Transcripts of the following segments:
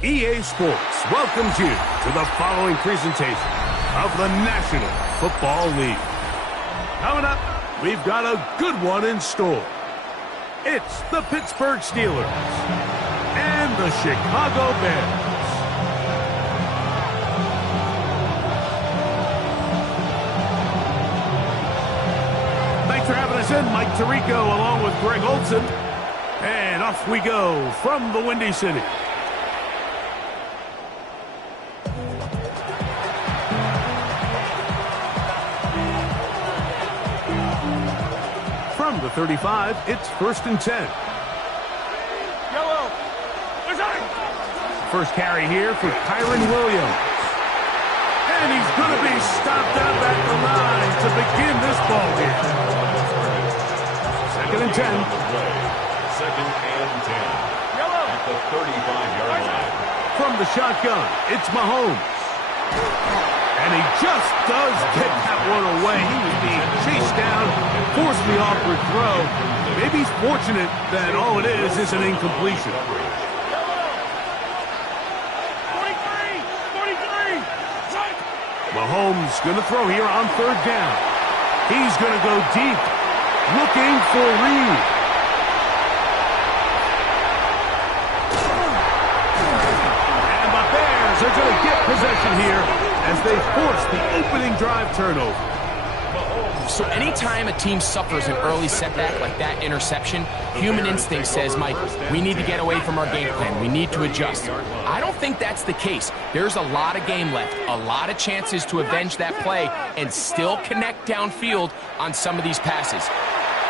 EA Sports welcomes you to the following presentation of the National Football League. Coming up, we've got a good one in store. It's the Pittsburgh Steelers and the Chicago Bears. Thanks for having us in. Mike Tirico along with Greg Olson. And off we go from the Windy City. From the 35, it's 1st and 10. First carry here for Kyron Williams. And he's going to be stopped up at the line to begin this ball game. 2nd and 10. 2nd and 10. At the 35-yard line. From the shotgun, it's Mahomes. And he just does get that one away. He was being chased down, forced the awkward throw. Maybe he's fortunate that all it is an incompletion. 43! Mahomes going to throw here on 3rd down. He's going to go deep, looking for Reed. And the Bears are going to get possession here as they force the opening drive turnover. So anytime a team suffers an early setback like that interception, human instinct says, Mike, we need to get away from our game plan. We need to adjust. I don't think that's the case. There's a lot of game left, a lot of chances to avenge that play and still connect downfield on some of these passes.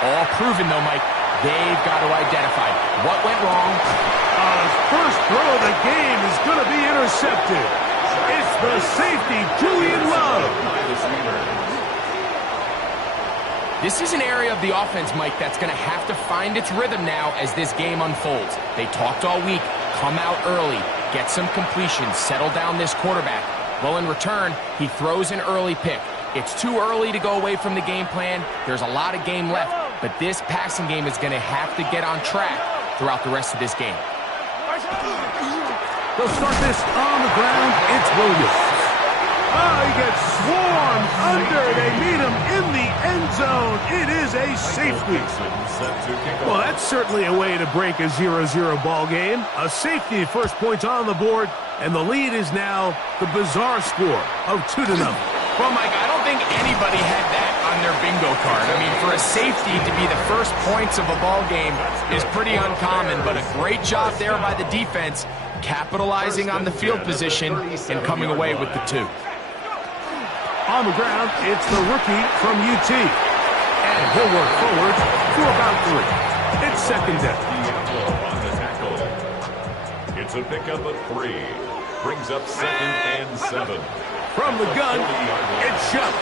All proven, though, Mike. They've got to identify what went wrong. His first throw of the game is going to be intercepted. It's the safety, Julian Love. This is an area of the offense, Mike, that's going to have to find its rhythm now as this game unfolds. They talked all week, come out early, get some completions, settle down this quarterback. Well, in return, he throws an early pick. It's too early to go away from the game plan. There's a lot of game left, but this passing game is going to have to get on track throughout the rest of this game. They'll start this on the ground. It's Williams. Oh, he gets swarmed under. They meet him in the end zone. It is a safety. Well, that's certainly a way to break a 0-0 ball game. A safety, first points on the board, and the lead is now the bizarre score of 2-0. Well, Mike, I don't think anybody had that on their bingo card. I mean, for a safety to be the first points of a ball game is pretty uncommon, but a great job there by the defense, capitalizing on the field position and coming away with the 2. On the ground, it's the rookie from UT. And he'll work forward for about 3. It's 2nd down. It's a pickup of 3. Brings up 2nd and 7. From the gun, it's Shutt.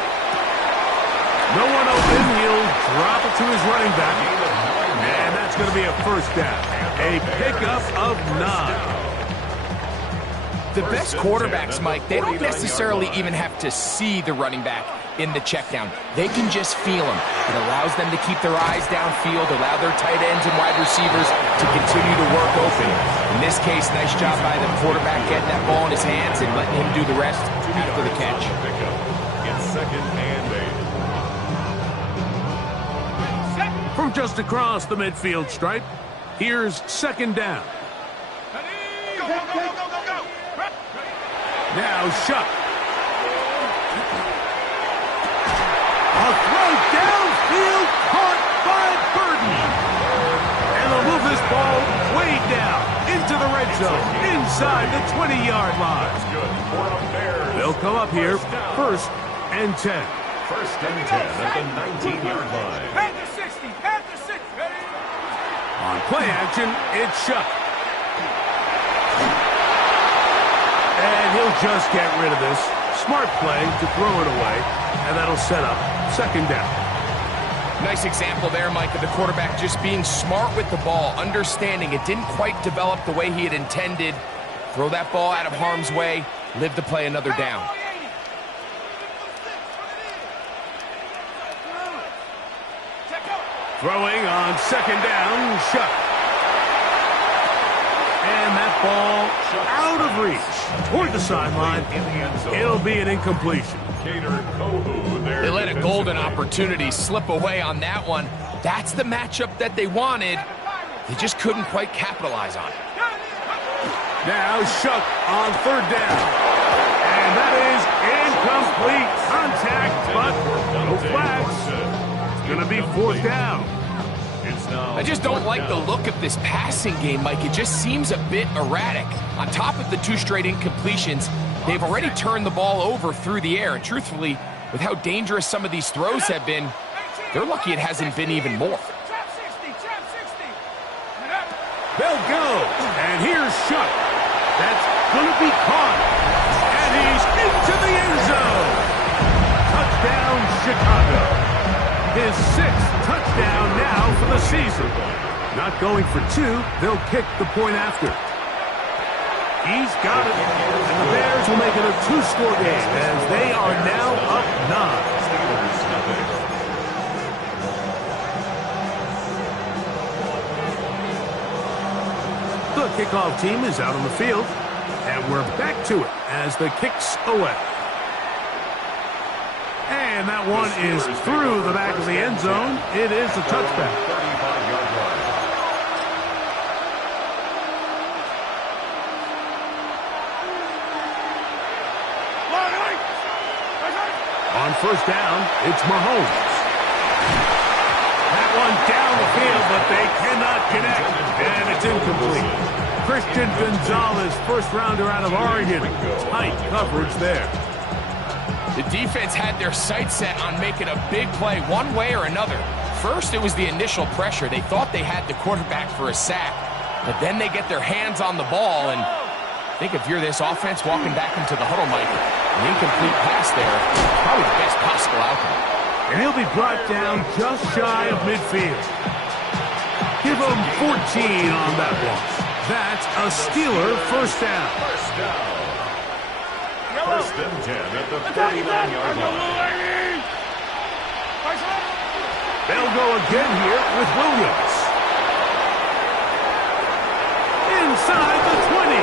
No one open. He'll drop it to his running back. And that's going to be a 1st down. A pickup of 9. The best quarterbacks, Mike, they don't necessarily even have to see the running back in the check down. They can just feel him. It allows them to keep their eyes downfield, allow their tight ends and wide receivers to continue to work open. In this case, nice job by the quarterback getting that ball in his hands and letting him do the rest after the catch. It's 2nd and 8. From just across the midfield stripe, here's 2nd down. Now Shutt. A throw downfield caught by Burton. And they'll move this ball way down into the red zone, inside the 20-yard line. They'll come up here, 1st and 10. 1st and 10 at the 19-yard line. At the 60, at the 60. On play action, it's Shutt. And he'll just get rid of this. Smart play to throw it away, and that'll set up 2nd down. Nice example there, Mike, of the quarterback just being smart with the ball, understanding it didn't quite develop the way he had intended. Throw that ball out of harm's way, live to play another down. Throwing on 2nd down, Shutt. And that ball out of reach toward the sideline. It'll be an incompletion. They let a golden opportunity slip away on that one. That's the matchup that they wanted. They just couldn't quite capitalize on it. Now Shuck on third down. And that is incomplete contact, but no flags. It's going to be fourth down. I just don't like the look of this passing game, Mike. It just seems a bit erratic. On top of the 2 straight incompletions, they've already turned the ball over through the air. And truthfully, with how dangerous some of these throws have been, they're lucky it hasn't been even more. They'll go. And here's Shuck. That's going to be caught. And he's into the end zone. Touchdown, Chicago. His 6th touchdown now for the season. Not going for 2. They'll kick the point after. He's got it. And the Bears will make it a 2-score game as they are now up 9. The kickoff team is out on the field. And we're back to it as the kick's away. And that one is through the back of the end zone. It is a touchback. On first down, it's Mahomes. That one down the field, but they cannot connect. And it's incomplete. Christian Gonzalez, first rounder out of Oregon. Tight coverage there. The defense had their sights set on making a big play one way or another. First, it was the initial pressure. They thought they had the quarterback for a sack. But then they get their hands on the ball, and I think if you're this offense walking back into the huddle, Mike, an incomplete pass there, probably the best possible outcome. And he'll be brought down just shy of midfield. Give him 14 on that one. That's a Steeler first down. First and 10 at the 39-yard line. They'll go again here with Williams. Inside the 20.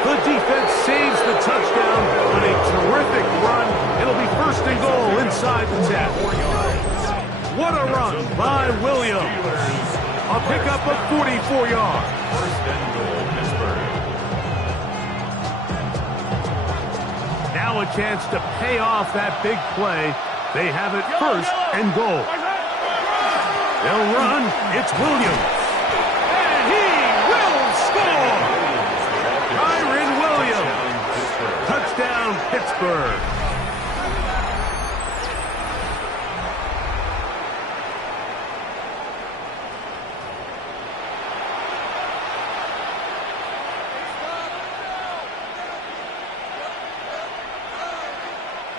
The defense saves the touchdown on a terrific run. It'll be first and goal inside the 10. What a run by Williams. A pickup of 44 yards. First and goal, Pittsburgh. Now a chance to pay off that big play. They have it first and goal. They'll run. It's Williams. And he will score. Kyron Williams. Touchdown, Pittsburgh.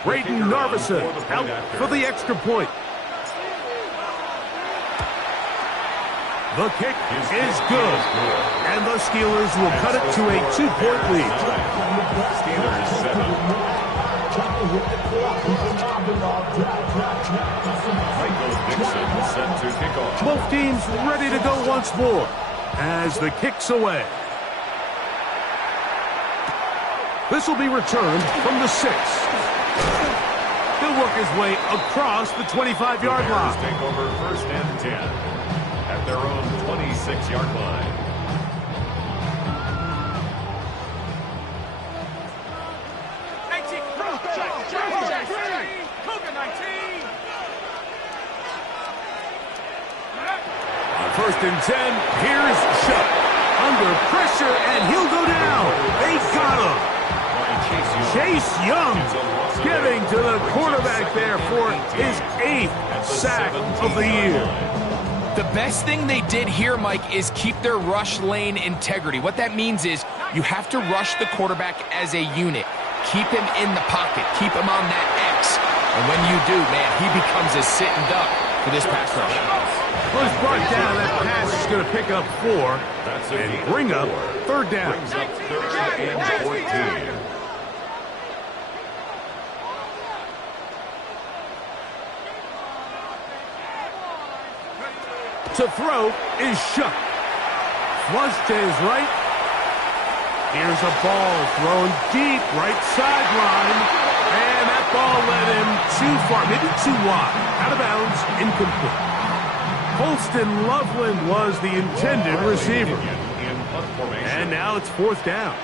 Braden Narvison out for the extra point. The kick is good. And the Steelers will cut it to a 2-point lead. Steelers 7. Michael Dixon set to kick off. Both teams ready to go once more as the kick's away. This will be returned from the 6. He'll work his way across the 25-yard line. Take over first and 10 at their own 26-yard line. On first and 10, here's Shuck. Under pressure, and he'll go down. They got him. Chase Young getting to the quarterback there for his 8th sack of the year. The best thing they did here, Mike, is keep their rush lane integrity. What that means is you have to rush the quarterback as a unit. Keep him in the pocket. Keep him on that X. And when you do, man, he becomes a sitting duck for this pass rush. Well, he's brought down. That pass is going to pick up 4 and bring up third down. Brings up third and 14. To throw is Shuck. Flush to his right. Here's a ball thrown deep right sideline. And that ball led him too far, maybe too wide. Out of bounds, incomplete. Colston Loveland was the intended receiver. And now it's fourth down.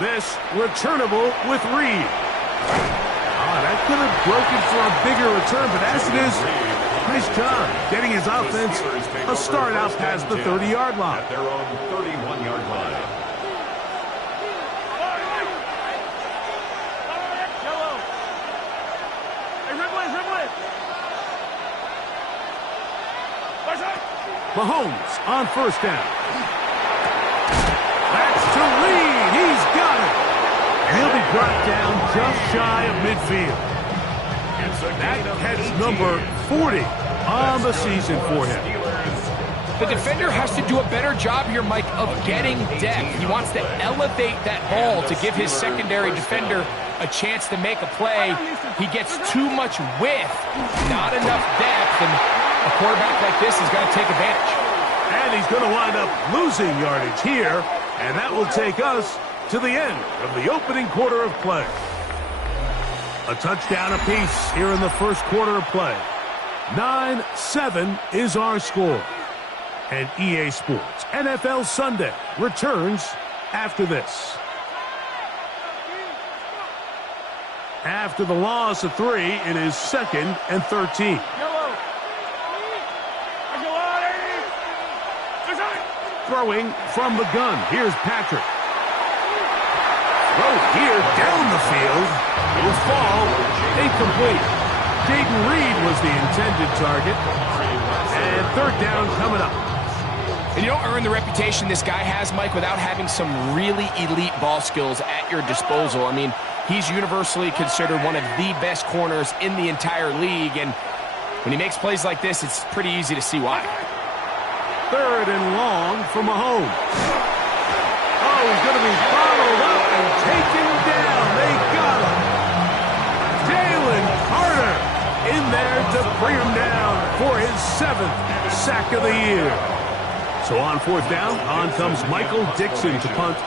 This returnable with Reed. That could have broken for a bigger return, but as it is, nice job getting his offense a start out past the 30-yard line. At their own 31-yard line. Mahomes on first down. That's to Reed. He's got it. And he'll be brought down just shy of midfield. That catch number 40 on the season for him. The defender has to do a better job here, Mike, of getting depth. He wants to elevate that ball to give his secondary defender a chance to make a play. He gets too much width, not enough depth, and a quarterback like this has got to take advantage. And he's going to wind up losing yardage here, and that will take us to the end of the opening quarter of play. A touchdown apiece here in the first quarter of play. 9-7 is our score. And EA Sports NFL Sunday returns after this. After the loss of 3, it is 2nd and 13. Throwing from the gun. Here's Patrick. Throw here down the field. It will fall. Incomplete. Jaden Reed was the intended target. And third down coming up. And you don't earn the reputation this guy has, Mike, without having some really elite ball skills at your disposal. I mean, he's universally considered one of the best corners in the entire league. And when he makes plays like this, it's pretty easy to see why. Third and long for Mahomes. Oh, he's going to be followed up and taken down. They got him. Jalen Carter in there to bring him down for his 7th sack of the year. So on fourth down, on comes Michael Dixon to punt.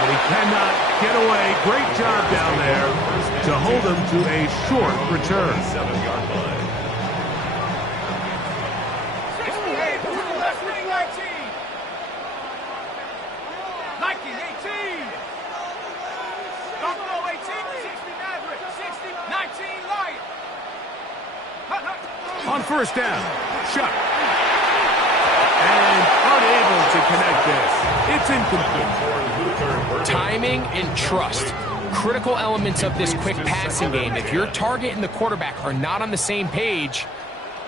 But he cannot get away. Great job down there to hold him to a short return. 7-yard line. 19 light. On first down, Chuck. And unable to connect this. It's incomplete. Timing and trust. Critical elements of this quick passing game. If your target and the quarterback are not on the same page,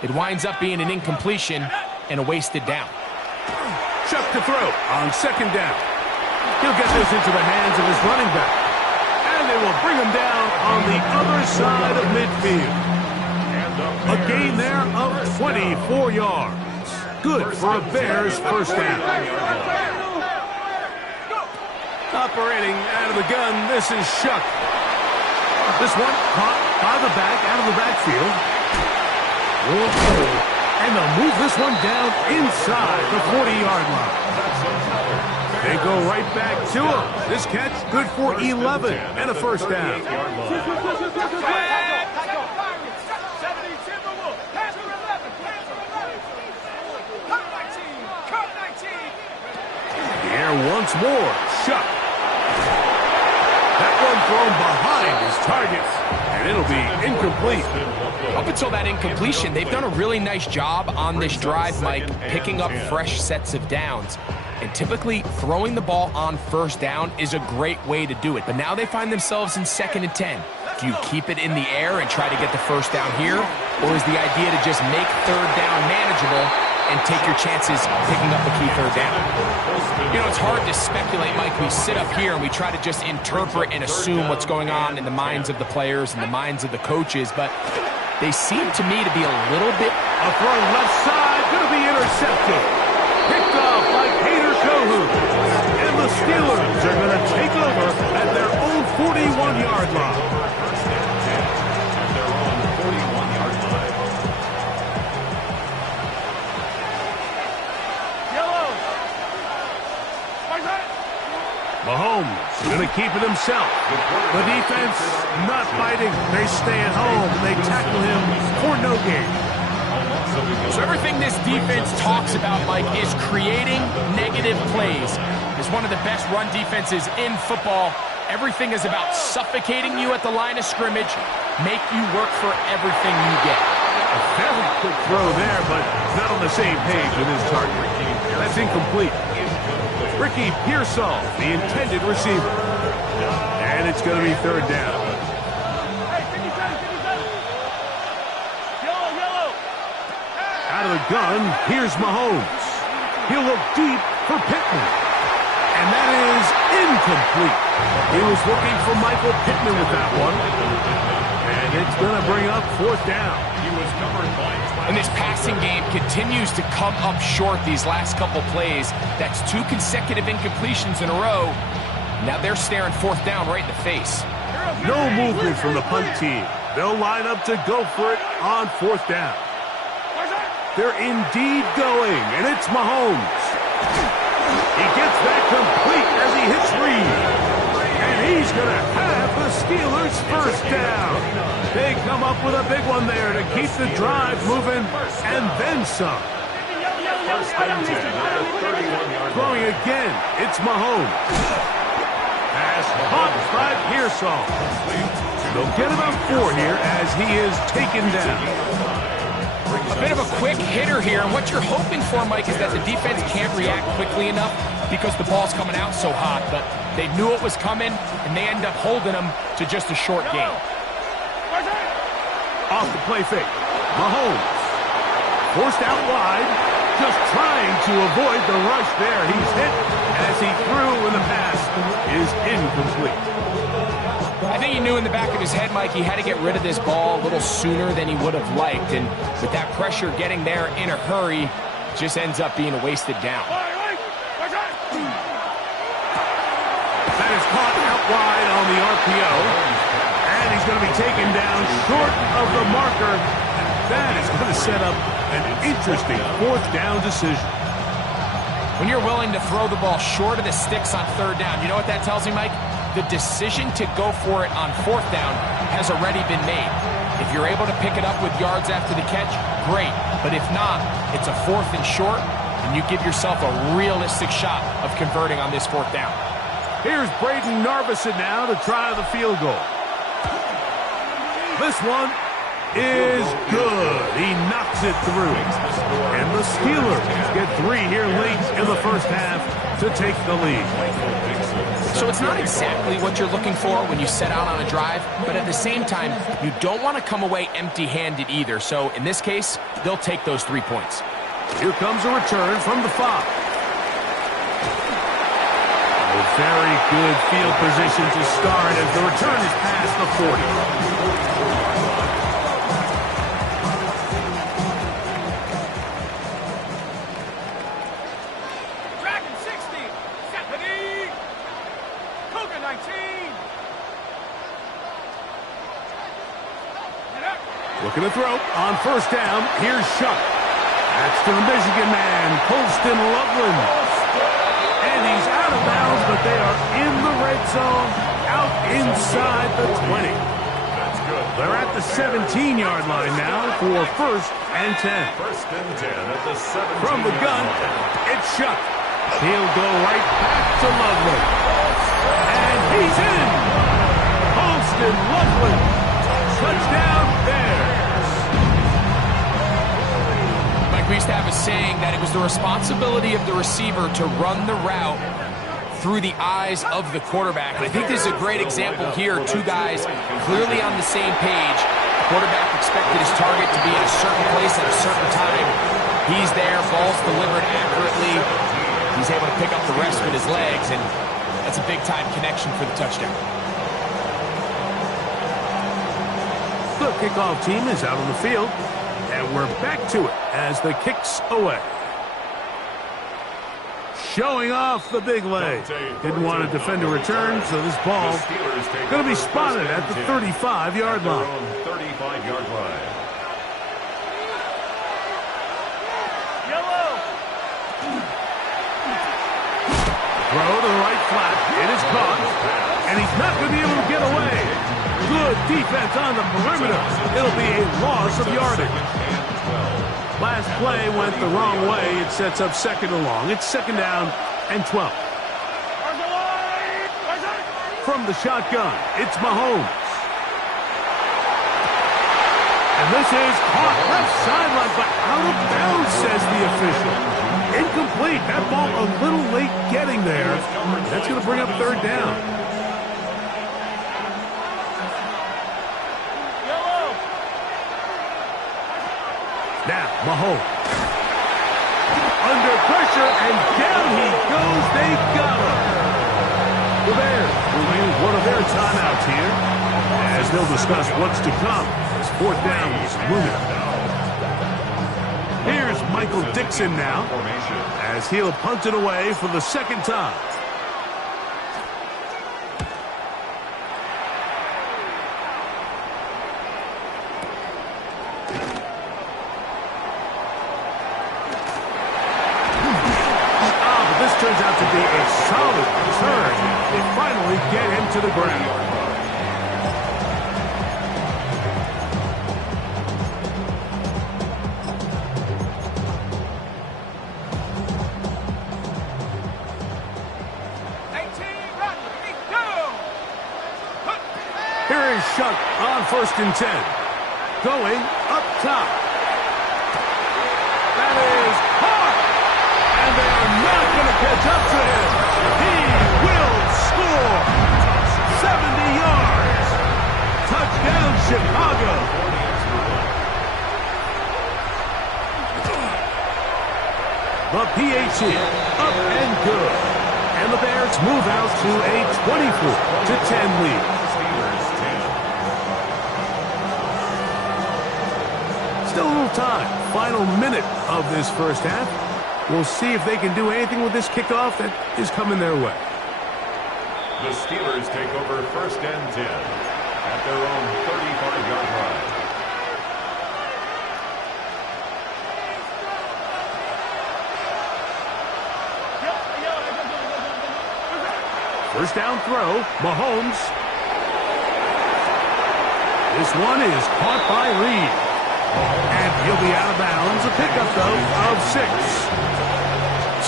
it winds up being an incompletion and a wasted down. Chuck to throw on second down. He'll get this into the hands of his running back. And they will bring him down on the other side of midfield. A gain there of 24 yards. Good for a Bears first down. Operating out of the gun, this is Chuck. This one caught by the back, out of the backfield. And they'll move this one down inside the 40-yard line. They go right back to him. This catch good for 11 and a first down. The air once more. Chuck. That one thrown behind his target, and it'll be incomplete. Up until that incompletion, they've done a really nice job on this drive, Mike, picking up fresh sets of downs. And typically, throwing the ball on first down is a great way to do it. But now they find themselves in 2nd and 10. Do you keep it in the air and try to get the first down here? Or is the idea to just make third down manageable and take your chances picking up a key third down? You know, it's hard to speculate, Mike. We sit up here and we try to just interpret and assume what's going on in the minds of the players and the minds of the coaches. But they seem to me to be a little bit... A throw left side, going to be intercepted. Picked off by Hader Kohu. Mahomes going to keep it himself. The defense not fighting. They stay at home. They tackle him for no gain. So everything this defense talks about, Mike, is creating negative plays. It's one of the best run defenses in football. Everything is about suffocating you at the line of scrimmage, make you work for everything you get. A very quick throw there, but not on the same page with his target. That's incomplete. Ricky Pearsall, the intended receiver. And it's going to be third down. Out of the gun, here's Mahomes. He'll look deep for Pittman. And that is incomplete. He was looking for Michael Pittman with that one. And it's going to bring up fourth down. And this passing game continues to come up short these last couple plays. That's 2 consecutive incompletions in a row. Now they're staring fourth down right in the face. No movement from the punt team. They'll line up to go for it on fourth down. They're indeed going, and it's Mahomes. He gets that complete as he hits Reed. And he's going to have the Steelers first down. They come up with a big one there to keep the drive moving, and then some. Throwing again, it's Mahomes. Pass caught by Pearsall. They'll get it on 4 here as he is taken down. A bit of a quick hitter here, and what you're hoping for, Mike, is that the defense can't react quickly enough because the ball's coming out so hot, but they knew it was coming, and they end up holding them to just a short gain. Off the play fake. Mahomes. Forced out wide, just trying to avoid the rush there. He's hit as he threw, and the pass is incomplete. I think he knew in the back of his head, Mike, he had to get rid of this ball a little sooner than he would have liked. And with that pressure getting there in a hurry, it just ends up being a wasted down. That is caught out wide on the RPO. And he's going to be taken down short of the marker. And that is going to set up an interesting fourth down decision. When you're willing to throw the ball short of the sticks on third down, you know what that tells me, Mike? The decision to go for it on fourth down has already been made. If you're able to pick it up with yards after the catch, great. But if not, it's a 4th and short, and you give yourself a realistic shot of converting on this fourth down. Here's Braden Narvison now to try the field goal. This one is good. He knocks it through. And the Steelers get 3 here late in the first half to take the lead. So it's not exactly what you're looking for when you set out on a drive, but at the same time, you don't want to come away empty-handed either. So in this case, they'll take those 3 points. Here comes a return from the 5. A very good field position to start as the return is past the 40. Looking to throw on first down. Here's Shuck. That's to the Michigan man, Colston Loveland. And he's out of bounds, but they are in the red zone, out inside the 20. They're at the 17-yard line now for first and 10. First and 10 at the 17. From the gun, it's Shuck. He'll go right back to Loveland. And he's in. Colston Loveland. Touchdown Bears. Mike, we used to have a saying that it was the responsibility of the receiver to run the route through the eyes of the quarterback. And I think this is a great example here. 2 guys clearly on the same page. The quarterback expected his target to be in a certain place at a certain time. He's there, ball's delivered accurately. He's able to pick up the rest with his legs, and that's a big-time connection for the touchdown. The kickoff team is out on the field, and we're back to it as the kick's away. Showing off the big leg. Didn't want to defend a return, so this ball going to be spotted at the 35-yard line. 35-yard line. Throw to the right flat. It is caught, and he's not going to be able to get away. Good defense on the perimeter. It'll be a loss of yardage. Last play went the wrong way. It sets up second and long. It's second down and 12. From the shotgun, it's Mahomes. And this is caught left sideline, but out of bounds, says the official. Incomplete. That ball a little late getting there. That's going to bring up third down. Now, Mahomes. Under pressure, and down he goes. They got him. The Bears will use one of their timeouts here as they'll discuss what's to come as fourth down is looming. Here's Michael Dixon now as he'll punt it away for the second time. Turns out to be a solid return. They finally get him to the ground. Here is Shuck on 1st and 10. Going up top. That is hard. And they are not going to catch up to him. He will score. 70 yards. Touchdown, Chicago. The PAT up and good. And the Bears move out to a 24-10 lead. Still a little time. Final minute of this first half. We'll see if they can do anything with this kickoff that is coming their way. The Steelers take over 1st and 10 at their own 35-yard line. First down throw, Mahomes. This one is caught by Reed. And he'll be out of bounds. A pickup, though, of 6.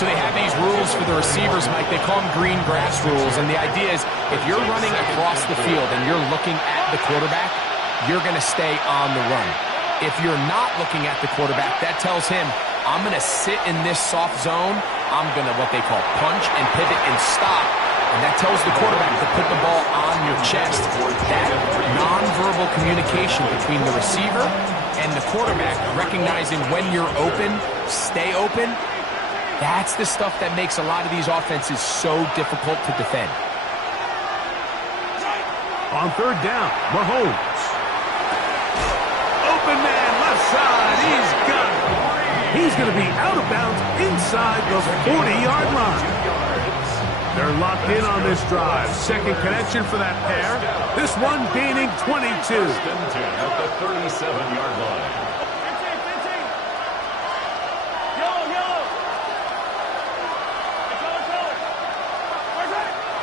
So they have these rules for the receivers, Mike. They call them green grass rules. And the idea is if you're running across the field and you're looking at the quarterback, you're going to stay on the run. If you're not looking at the quarterback, that tells him, I'm going to sit in this soft zone. I'm going to what they call punch and pivot and stop. And that tells the quarterback to put the ball on your chest. That nonverbal communication between the receiver and the quarterback, recognizing when you're open, stay open, that's the stuff that makes a lot of these offenses so difficult to defend. On 3rd down, Mahomes. Open man, left side, he's got it. He's going to be out of bounds inside the 40-yard line. They're locked in on this drive. Second connection for that pair. This one gaining 22. At the 37-yard line.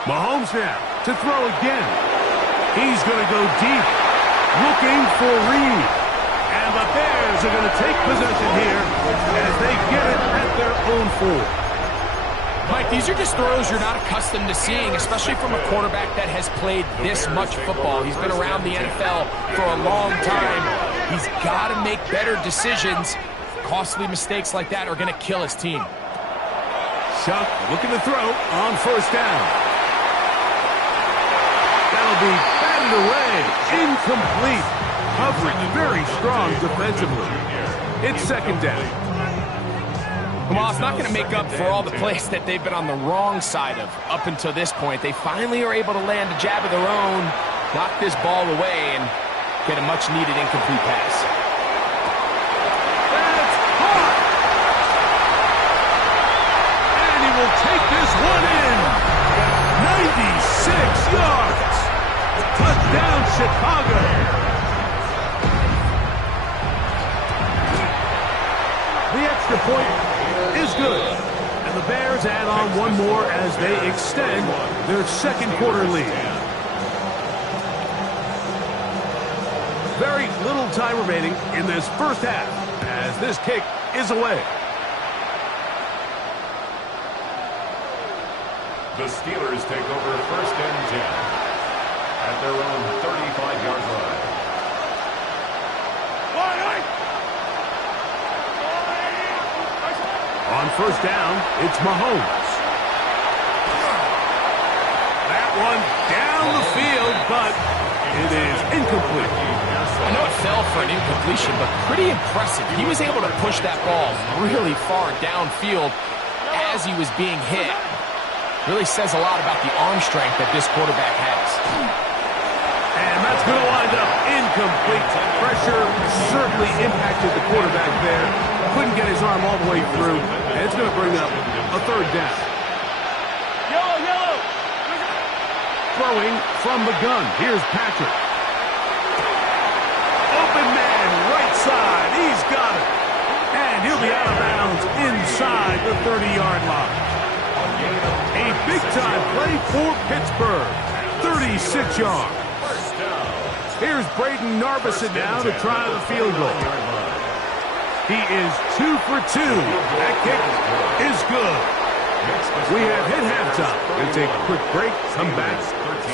Mahomes now to throw again. He's going to go deep, looking for Reed. And the Bears are going to take possession here as they get it at their own 4. Mike, these are just throws you're not accustomed to seeing, especially from a quarterback that has played this much football. He's been around the NFL for a long time. He's got to make better decisions. Costly mistakes like that are going to kill his team. Shuck looking to throw on 1st down. That'll be batted away. Incomplete. Coverage very strong defensively. It's 2nd down. Well, it's not going to make up for all the plays that they've been on the wrong side of up until this point. They finally are able to land a jab of their own, knock this ball away, and get a much-needed incomplete pass. That's hot! And he will take this one in. 96 yards. Touchdown, Chicago. The extra point is good. And the Bears add on one more as they extend their second quarter lead. Very little time remaining in this first half as this kick is away. The Steelers take over first and 10 at their own 35-yard line. On first down, it's Mahomes. That one down the field, but it is incomplete. I know it fell for an incompletion, but pretty impressive. He was able to push that ball really far downfield as he was being hit. Really says a lot about the arm strength that this quarterback has. And that's going to wind up incomplete. Pressure certainly impacted the quarterback there. Couldn't get his arm all the way through. And it's going to bring up a third down. Yellow. Throwing from the gun. Here's Patrick. Open man, right side. He's got it. And he'll be out of bounds inside the 30-yard line. A big-time play for Pittsburgh. 36 yards. Here's Braden Narbison now to try the field goal. He is 2 for 2. That kick is good. We have hit halftime. We'll take a quick break. Come back.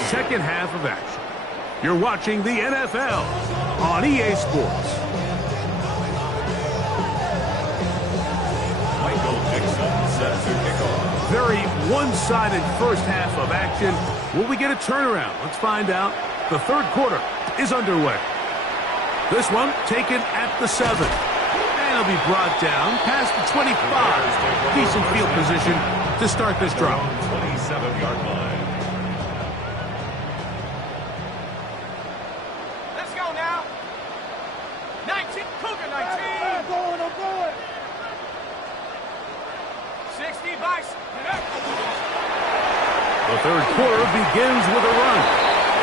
Second half of action. You're watching the NFL on EA Sports. Very one-sided first half of action. Will we get a turnaround? Let's find out. The third quarter is underway. This one taken at the 7. And it'll be brought down past the 25. Decent field position to start this drive. 27-yard line. Let's go now. 19. Cougar 19. I'm going. 60 Bison. The third quarter begins with a run.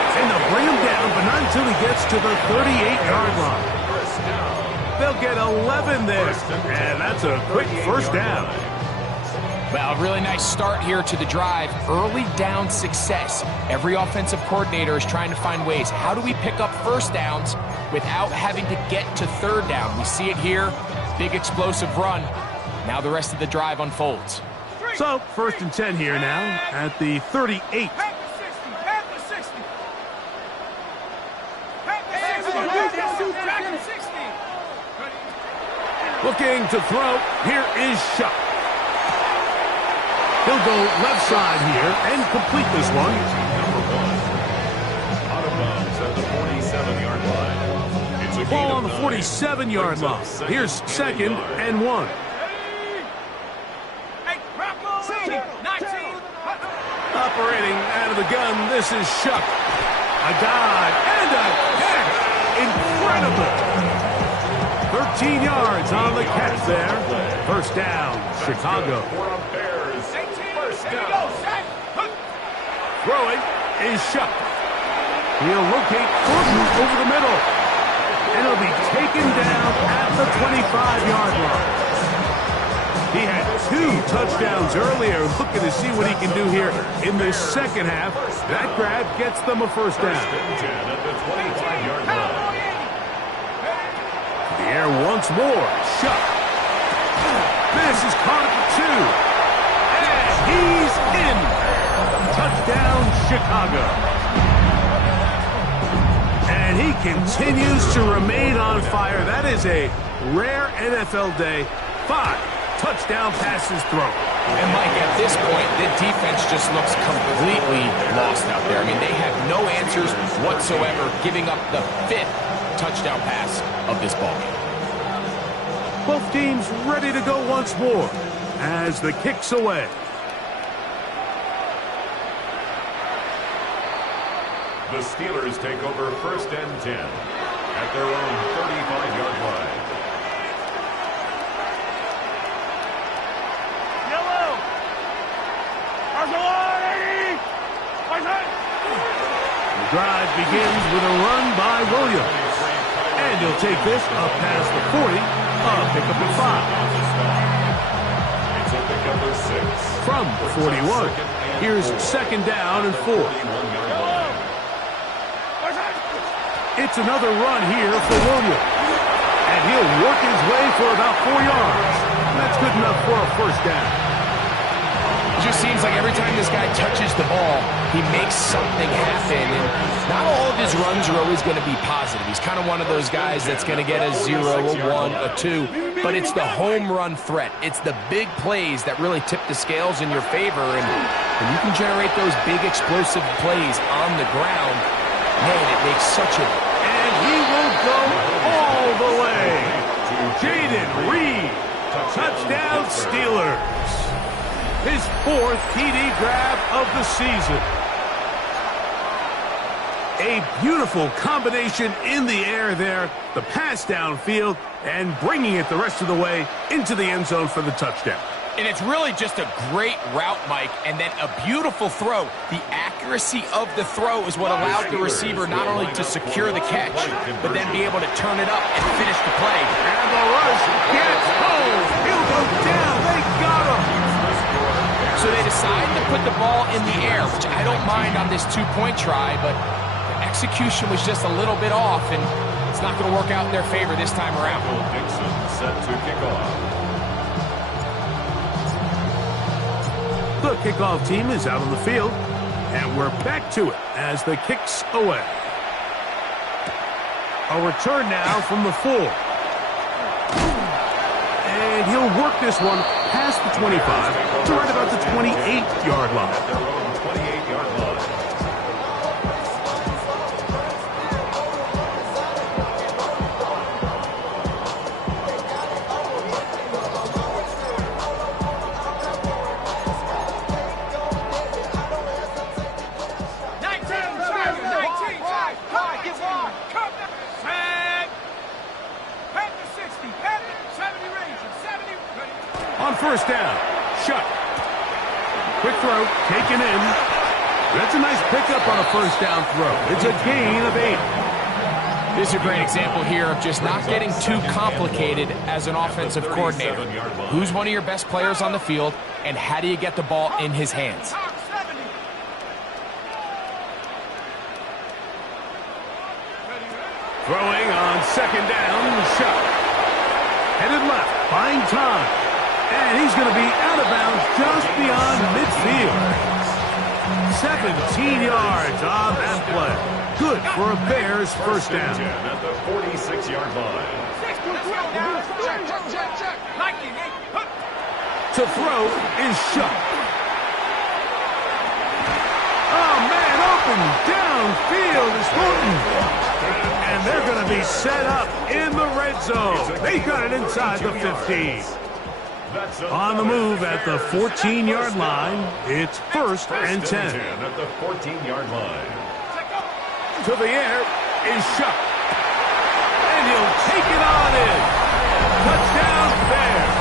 And they'll bring him down, but not until he gets to the 38-yard line. They'll get 11 there. And that's a quick first down. Well, a really nice start here to the drive. Early down success. Every offensive coordinator is trying to find ways. How do we pick up first downs without having to get to third down? We see it here. Big explosive run. Now the rest of the drive unfolds. So, first and 10 here now at the 38. Pack the 60. Pack the 60. Looking to throw. Here is Shuck. He'll go left side here and complete this one. Number 1. Out of bounds at the 47-yard line. It's a Ball on the 47-yard line. Here's second and 1. Operating out of the gun, this is Shuck. A dive and a catch. Incredible. 13 yards on the catch there. First down, Chicago. Throwing is Shuck. He'll locate Gordon over the middle. And he'll be taken down at the 25-yard line. He had 2 touchdowns earlier. Looking to see what he can do here in the second half. That grab gets them a first down. The air once more. Shuck. This is caught at the 2. And he's in. Touchdown, Chicago. And he continues to remain on fire. That is a rare NFL day. 5 touchdown passes thrown. And Mike, at this point, the defense just looks completely lost out there. I mean, they have no answers whatsoever, giving up the 5th touchdown pass of this ballgame. Both teams ready to go once more as the kick's away. The Steelers take over first and 10 at their own 35-yard line. The drive begins with a run by Williams. And he'll take this up past the 40, a pickup of 5. It's a pickup of From the 41, here's second down and 4. It's another run here for Williams. And he'll work his way for about 4 yards. That's good enough for a first down. It just seems like every time this guy touches the ball, he makes something happen. And not all of his runs are always going to be positive. He's kind of one of those guys that's going to get a 0, a 1, a 2. But it's the home run threat. It's the big plays that really tip the scales in your favor. And when you can generate those big explosive plays on the ground, man, it makes such a... And he will go all the way. Jaden Reed, touchdown Steelers. His 4th TD grab of the season. A beautiful combination in the air there. The pass downfield and bringing it the rest of the way into the end zone for the touchdown. And it's really just a great route, Mike, and then a beautiful throw. The accuracy of the throw is what allowed the receiver not only to secure the catch, but then be able to turn it up and finish the play. And the rush gets home. He'll go down. They got him. So they decide to put the ball in the air, which I don't mind on this 2-point try, but the execution was just a little bit off, and it's not going to work out in their favor this time around. Dixon set to kick off. The kickoff team is out on the field, and we're back to it as the kick's away. A return now from the 4. And he'll work this one past the 25 to right about the 28-yard line. At their own 28-yard line. On first down, shut. Quick throw, taken in. That's a nice pickup on a first down throw. It's a gain of 8. This is a great example here of just not getting too complicated as an offensive coordinator. Who's one of your best players on the field, and how do you get the ball in his hands? Throwing on second down, shut. Headed left, buying time. And he's going to be out of bounds just beyond midfield. 17 yards on that play. Good for a Bears first down. At the 46-yard line. To throw is shut. Oh, man, open downfield is Thornton. And they're going to be set up in the red zone. They got it inside the 15. On the move at the 14-yard line, it's first and 10. At the 14-yard line. To the air is shut. And he'll take it on in. Touchdown Bears.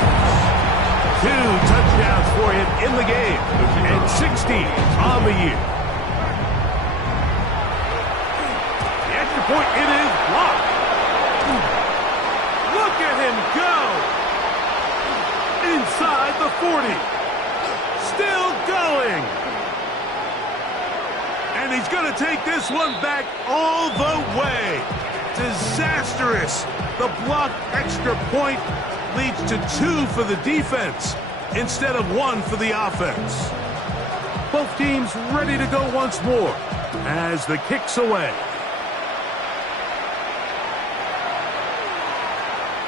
2 touchdowns for him in the game. And 16 on the year. The extra point, it is blocked. Look at him go. Inside the 40. Still going. And he's going to take this one back all the way. Disastrous. The blocked extra point leads to 2 for the defense instead of 1 for the offense. Both teams ready to go once more as the kick's away.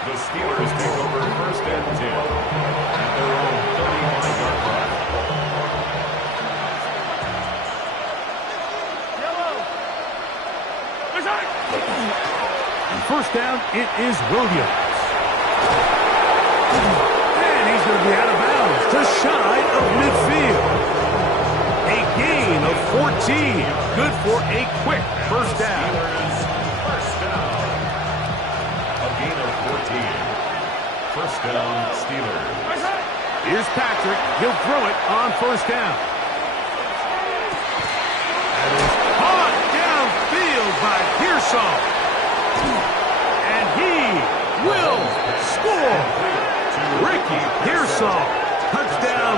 The Steelers take over first and 10 at their own 35-yard line. And first down, it is Williams. And he's going to be out of bounds, just shy of midfield. A gain of 14. Good for a quick first down. Gain of 14. First down, Steelers. Here's Patrick. He'll throw it on first down. And it's caught downfield by Pearsall. And he will score. Ricky Pearsall. Touchdown,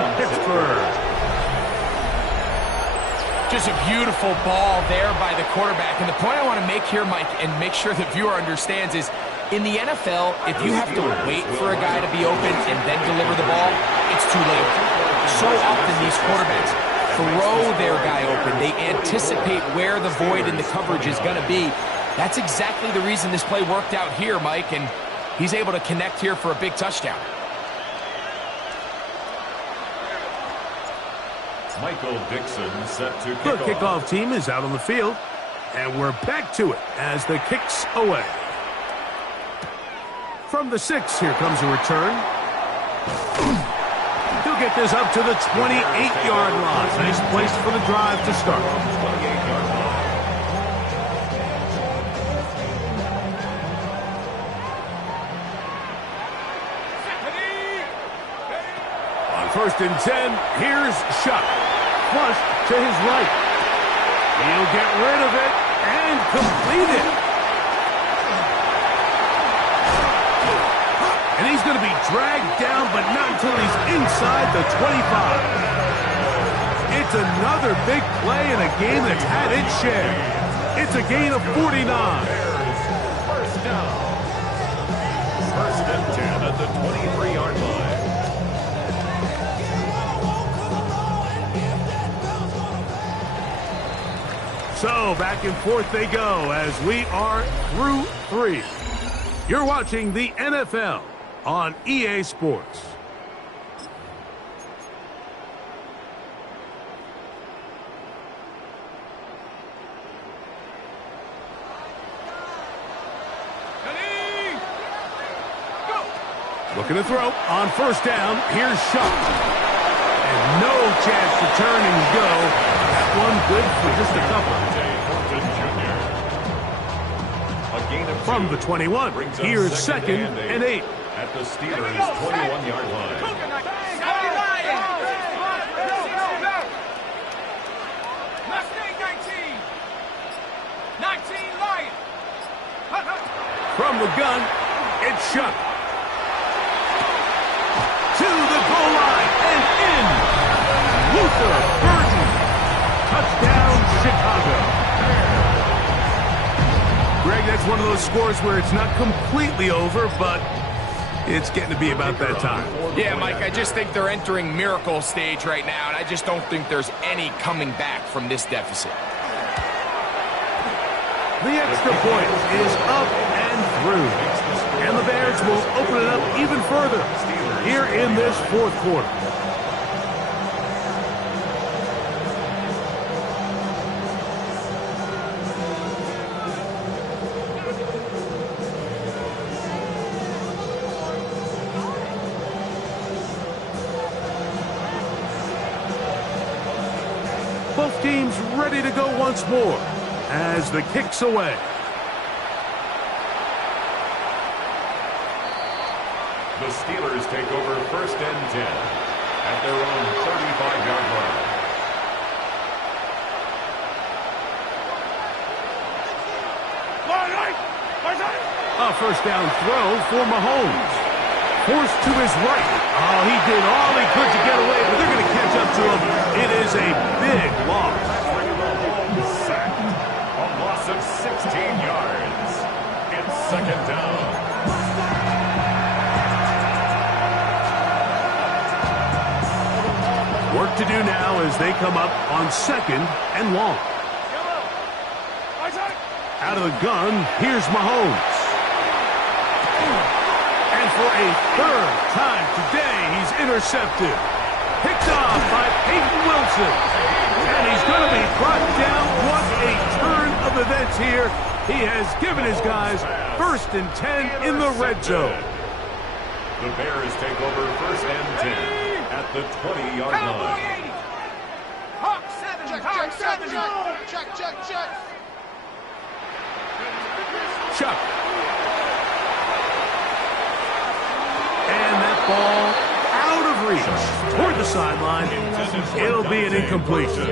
Just a beautiful ball there by the quarterback. And the point I want to make here, Mike, and make sure the viewer understands is, in the NFL, if you have to wait for a guy to be open and then deliver the ball, it's too late. So often these quarterbacks throw their guy open. They anticipate where the void in the coverage is going to be. That's exactly the reason this play worked out here, Mike, and he's able to connect here for a big touchdown. Michael Dixon set to kick The off. kickoff team is out on the field, and we're back to it as the kick's away. From the 6, here comes a return. He'll get this up to the 28-yard line. Nice place for the drive to start. 28-yard line. On 1st and 10, here's Shuck. Flush to his right. He'll get rid of it and complete it. And he's going to be dragged down, but not until he's inside the 25. It's another big play in a game that's had its share. It's a gain of 49. First down. 1st and 10 at the 23-yard line. So back and forth they go as we are through 3. You're watching the NFL on EA Sports. Looking to throw on 1st down. Here's Shuck. And no chance to turn and go. That one good for just a couple. From the 21, here's 2nd and 8. At the Steelers' 21-yard line. From the gun, it's Shuck. To the goal line and in. Luther Burton. Touchdown, Chicago. Greg, that's one of those scores where it's not completely over, but it's getting to be about that time. Yeah, Mike, I just think they're entering miracle stage right now, and I just don't think there's any coming back from this deficit. The extra point is up and through. And the Bears will open it up even further here in this 4th quarter. Both teams ready to go once more as the kick's away. The Steelers take over 1st and 10 at their own 35-yard line. A 1st down throw for Mahomes. Forced to his right. Oh, he did all he could to get away, but they're going to catch up to him. It is a big loss. Sack. A loss of 16 yards. It's 2nd down. Work to do now as they come up on 2nd and long. Out of the gun, here's Mahomes. And for a 3rd time today, he's intercepted. Picked off by Peyton Wilson. And he's going to be brought down. What a turn of events here. He has given his guys 1st and 10 in the red zone. The Bears take over 1st and 10 at the 20-yard line. Hawk 7, Hawk 7. Check. Chuck. And that ball out of reach toward the sideline. It'll be an incompletion.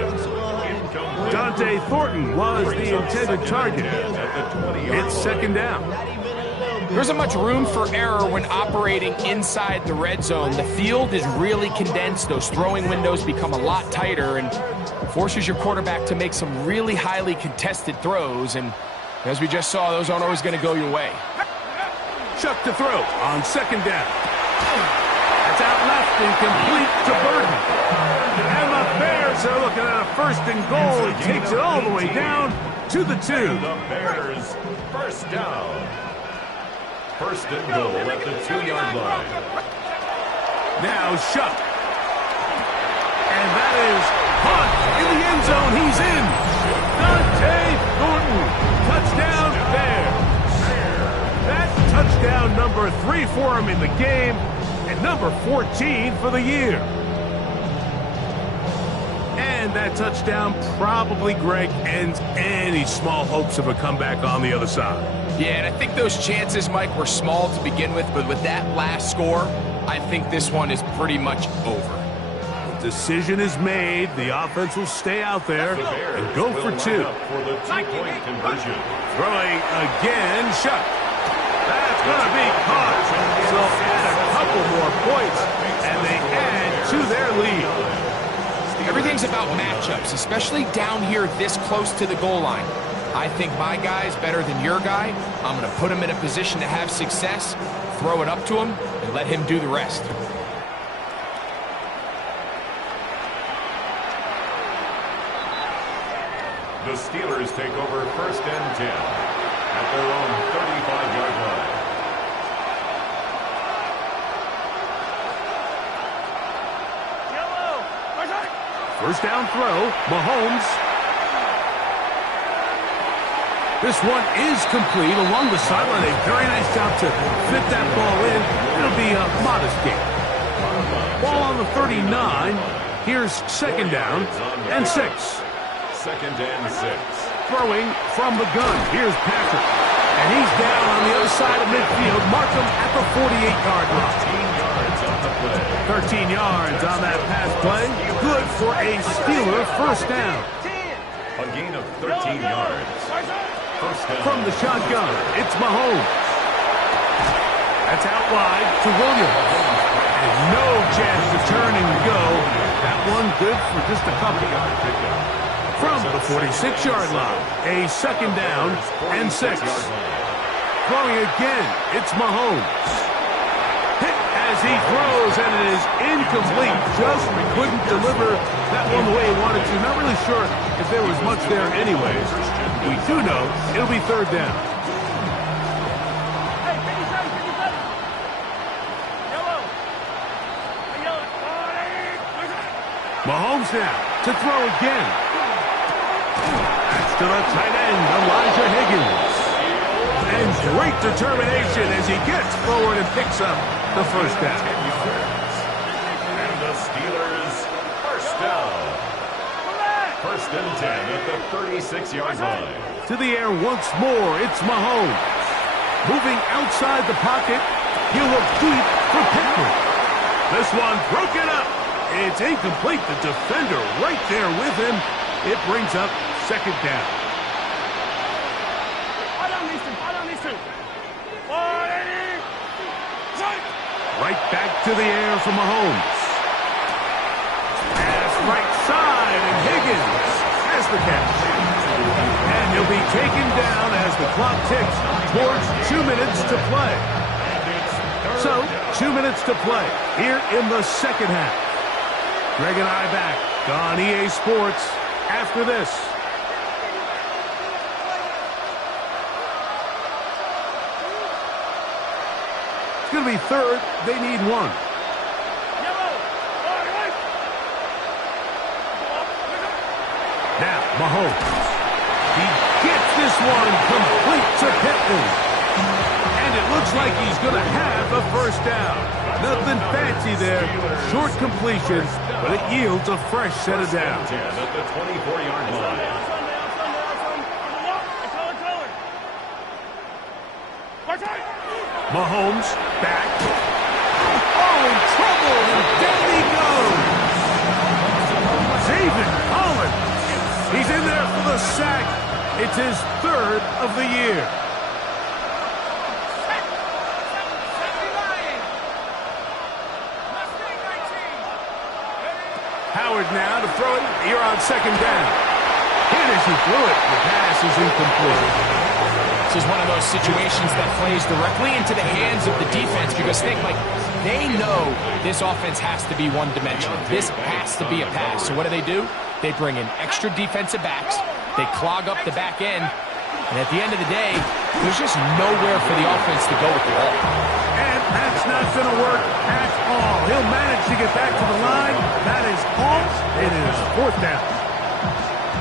Dante Thornton was the intended target. It's 2nd down. There isn't much room for error when operating inside the red zone. The field is really condensed. Those throwing windows become a lot tighter and forces your quarterback to make some really highly contested throws. And as we just saw, those aren't always going to go your way. Chuck to throw on second down. That's out left and complete to Burton. And the Bears are looking at a first and goal. He takes it all the way down to the 2. The Bears, first down. First and goal at the 2-yard line. Now Shuck. And that is Hunt in the end zone. He's in. Dante Thornton. Touchdown Bears. That touchdown number 3 for him in the game and number 14 for the year. And that touchdown probably, Greg, ends any small hopes of a comeback on the other side. Yeah, and I think those chances, Mike, were small to begin with, but with that last score, I think this one is pretty much over. The decision is made. The offense will stay out there and go for 2. For the 2-point conversion. Throwing again, Shuck. That's going to be caught. So add a couple more points, and they add to their lead. Everything's about matchups, especially down here this close to the goal line. I think my guy's better than your guy. I'm going to put him in a position to have success, throw it up to him, and let him do the rest. The Steelers take over first and 10 at their own 35-yard line. First down throw, Mahomes. This one is complete along the sideline. A very nice job to fit that ball in. It'll be a modest gain. Ball on the 39. Here's second down and 6. Second and 6. Throwing from the gun. Here's Patrick. And he's down on the other side of midfield. Mark him at the 48-yard line. 13 yards on that pass play. Good for a Steeler first down. A gain of 13 yards. First down. From the shotgun, it's Mahomes. That's out wide to Williams. And no chance to turn and go. That one good for just a couple. From the 46-yard line, a second down and 6. Throwing again, it's Mahomes. Hit as he throws, and it is incomplete. Just couldn't deliver that one the way he wanted to. Not really sure if there was much there anyways. We do know it'll be third down. Mahomes now to throw again. That's to the tight end, Elijah Higgins. And great determination as he gets forward and picks up the first down. And the Steelers first down. First and 10 at the 36-yard line. To the air once more, it's Mahomes. Moving outside the pocket, he'll look deep for Pittman. This one broken up. It's incomplete. The defender right there with him. It brings up second down. Right back to the air for Mahomes. Pass right side, and Higgins has the catch. And he'll be taken down as the clock ticks towards 2 minutes to play. So, 2 minutes to play here in the second half. Greg and I back on EA Sports after this. It's going to be third. They need 1. Now, Mahomes. He gets this one complete to Pittman. And it looks like he's going to have a first down. Nothing fancy there. Short completion, but it yields a fresh set of downs. At the 24-yard line. Mahomes back. Oh, in trouble, and down he goes. David Collins. He's in there for the sack. It's his third of the year. Howard now to throw it. You're on second down. Hit as he threw it. The pass is incomplete. This is one of those situations that plays directly into the hands of the defense because think, like, they know this offense has to be one-dimensional. This has to be a pass. So what do? They bring in extra defensive backs. They clog up the back end. And at the end of the day, there's just nowhere for the offense to go with the ball. And that's not going to work at all. He'll manage to get back to the line. That is all. It is fourth down.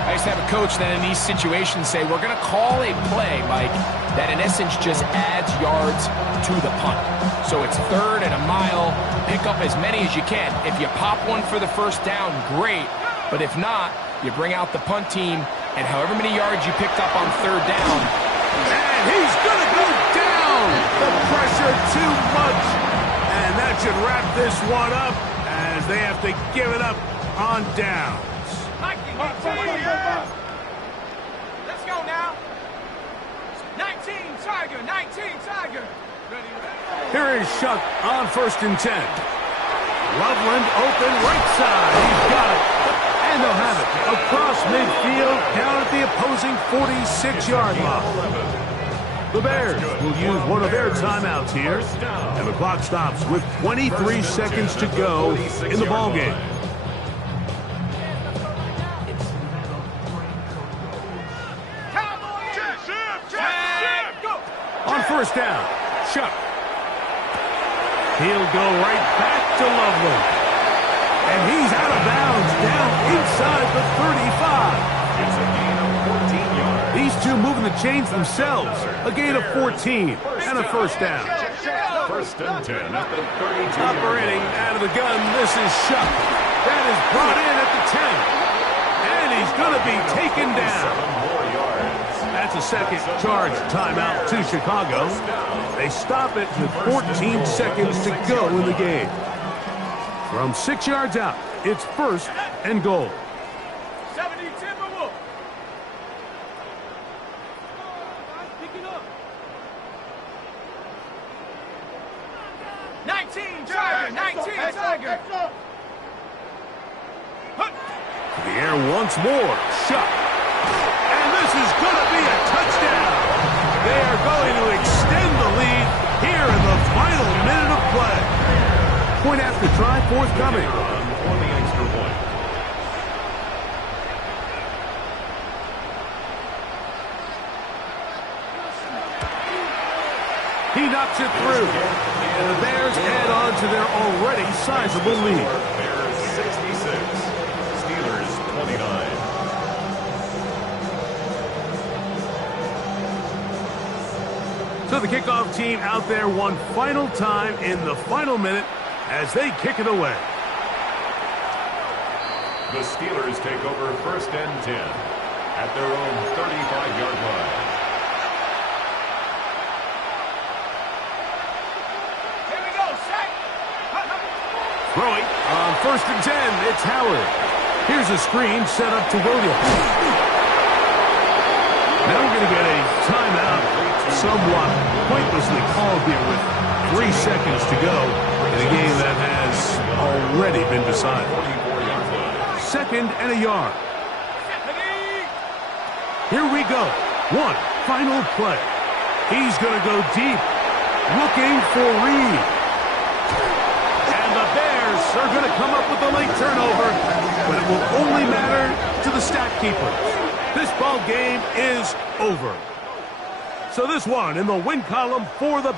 I used to have a coach that in these situations say, we're going to call a play, Mike, that in essence just adds yards to the punt. So it's third and a mile. Pick up as many as you can. If you pop one for the first down, great. But if not, you bring out the punt team, and however many yards you picked up on third down. And he's going to go down. The pressure too much. And that should wrap this one up as they have to give it up on downs. Let's go now. 19 Tiger, 19 Tiger. Here is Shuck on 1st and 10. Loveland open right side. He's got it. And they'll have it across midfield down at the opposing 46-yard line. The Bears will use one of their timeouts here. And the clock stops with 23 seconds to go in the ballgame. On 1st down, Shuck. He'll go right back to Loveland. And he's out of bounds down inside the 35. It's a gain of 14 yards. These two moving the chains themselves. A gain of 14 and a 1st down. 1st and 10 at the 32. Operating out of the gun, this is Shuck. That is brought in at the 10. And he's going to be taken down. 7 more yards. That's a second charge timeout to Chicago. They stop it with 14 seconds to go in the game. From 6 yards out, it's 1st and goal. 70 Timberwolves. Pick it up. 19 Tiger, 19 Tiger. To the air once more. Shuck. And this is going to be a touchdown. They are going to extend the lead here in the final minute of play. Point after try forthcoming. On the extra point. He knocks it through. And the Bears add on to their already sizable lead. Bears 66. Steelers 29. So the kickoff team out there one final time in the final minute as they kick it away. The Steelers take over 1st and 10 at their own 35-yard line. Here we go, set. Throwing on 1st and 10, it's Howard. Here's a screen set up to Williams. Now we're going to get a timeout, somewhat pointlessly called here with 3 seconds to go in a game that has already been decided. 2nd and a yard. Here we go. One final play. He's going to go deep, looking for Reed. And the Bears are going to come up with a late turnover, but it will only matter to the stat keeper. This ball game is over. So this one in the win column for the